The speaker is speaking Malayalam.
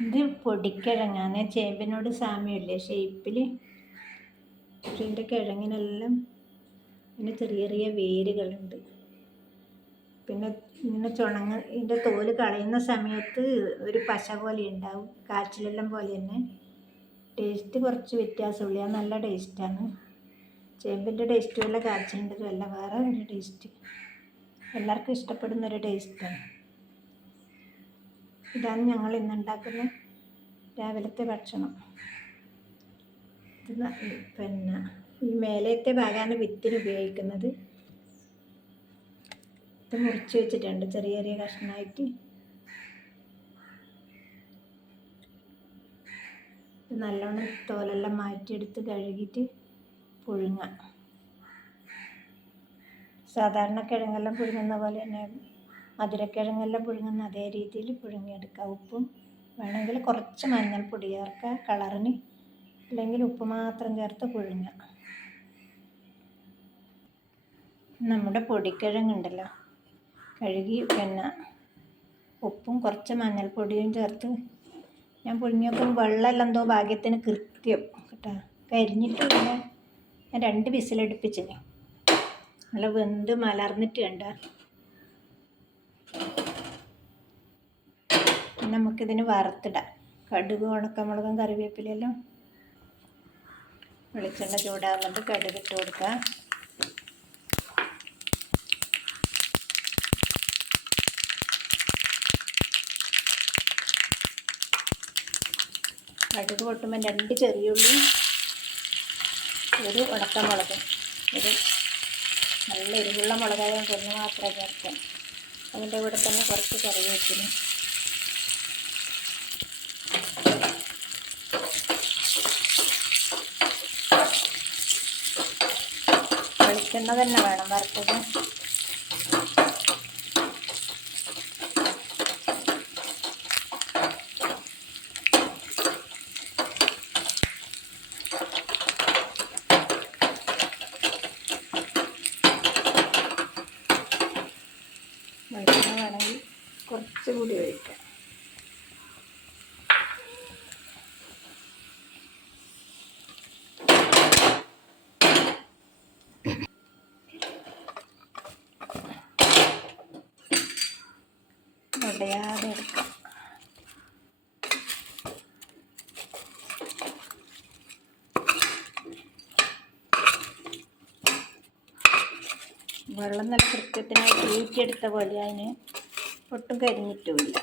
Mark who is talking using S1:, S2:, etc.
S1: ഇത് പൊടിക്കിഴങ്ങാണ്. ചേമ്പിനോട് സാമ്യമില്ലേ. ഷേപ്പിൽ പക്ഷെ ഇതിന്റെ കിഴങ്ങിനെല്ലാം ഇങ്ങനെ ചെറിയ ചെറിയ വേരുകളുണ്ട്. പിന്നെ ഇങ്ങനെ ചുണങ്ങ് ഇതിന്റെ തോൽ കളയുന്ന സമയത്ത് ഒരു പശ പോലെ ഉണ്ടാവും. കാച്ചിലെല്ലാം പോലെ തന്നെ. ടേസ്റ്റ് കുറച്ച് വ്യത്യാസമുള്ളൂ. അത് നല്ല ടേസ്റ്റാണ്. ചേമ്പിന്റെ ടേസ്റ്റും അല്ല കാച്ചിലിന്റെതും അല്ല. വേറെ ഒരു ടേസ്റ്റ്. എല്ലാവർക്കും ഇഷ്ടപ്പെടുന്ന ഒരു ടേസ്റ്റാണ്. ഇതാണ് ഞങ്ങൾ ഇന്ന് ഉണ്ടാക്കുന്ന രാവിലത്തെ ഭക്ഷണം. പിന്നെ ഈ മേലത്തെ ഭാഗമാണ് വിത്തിന് ഉപയോഗിക്കുന്നത്. ഇത് മുറിച്ച് വെച്ചിട്ടുണ്ട് ചെറിയ ചെറിയ കഷ്ണമായിട്ട്. നല്ലോണം തോലെല്ലാം മാറ്റിയെടുത്ത് കഴുകിയിട്ട് പുഴുങ്ങാം. സാധാരണ കിഴങ്ങെല്ലാം പുഴുങ്ങുന്ന പോലെ തന്നെ മധുരക്കിഴങ്ങെല്ലാം പുഴുങ്ങുന്ന അതേ രീതിയിൽ പുഴുങ്ങിയെടുക്കുക. ഉപ്പും വേണമെങ്കിൽ കുറച്ച് മഞ്ഞൾപ്പൊടി ചേർക്കുക. കളറിന് അല്ലെങ്കിൽ ഉപ്പ് മാത്രം ചേർത്ത് പുഴുങ്ങുക. നമ്മുടെ പൊടിക്കിഴങ്ങുണ്ടല്ലോ. കഴുകി പിന്നെ ഉപ്പും കുറച്ച് മഞ്ഞൾപ്പൊടിയും ചേർത്ത് ഞാൻ പുഴുങ്ങിയപ്പോൾ വെള്ളമെല്ലാം എന്തോ ഭാഗ്യത്തിന് കൃത്യം കേട്ടോ. കരിഞ്ഞിട്ടില്ല ഞാൻ രണ്ട് വിസിലടുപ്പിച്ചിന്. നല്ല വെന്ത് മലർന്നിട്ട് കണ്ട പിന്നെ നമുക്കിതിന് വറുത്തിടാം. കടുക് ഉണക്കമുളകും കറിവേപ്പിലെല്ലാം വെളിച്ചെണ്ണ ചൂടാകുന്നുണ്ട് കടുക് ഇട്ട് കൊടുക്കാം. കടുക് പൊട്ടുമ്പോൾ രണ്ട് ചെറിയുള്ളി ഒരു ഉണക്കമുളക്. ഒരു നല്ല എരിവുള്ള മുളകായ ഒന്ന് മാത്രമേ ചേർക്കാം. അതിന്റെ കൂടെ തന്നെ കുറച്ച് കറിവേപ്പിലും. വെളിച്ചെണ്ണ തന്നെ വേണം വറുത്തത് വെളിച്ചെണ്ണ വേണമെങ്കിൽ കുറച്ചുകൂടി ഒഴിക്കാം ഉടയാതെ എടുക്കാം. വെള്ളം നല്ല കൃത്യത്തിനായി ഊറ്റിയെടുത്ത പോലെ അതിന് ഒട്ടും കരിഞ്ഞിട്ടുമില്ല.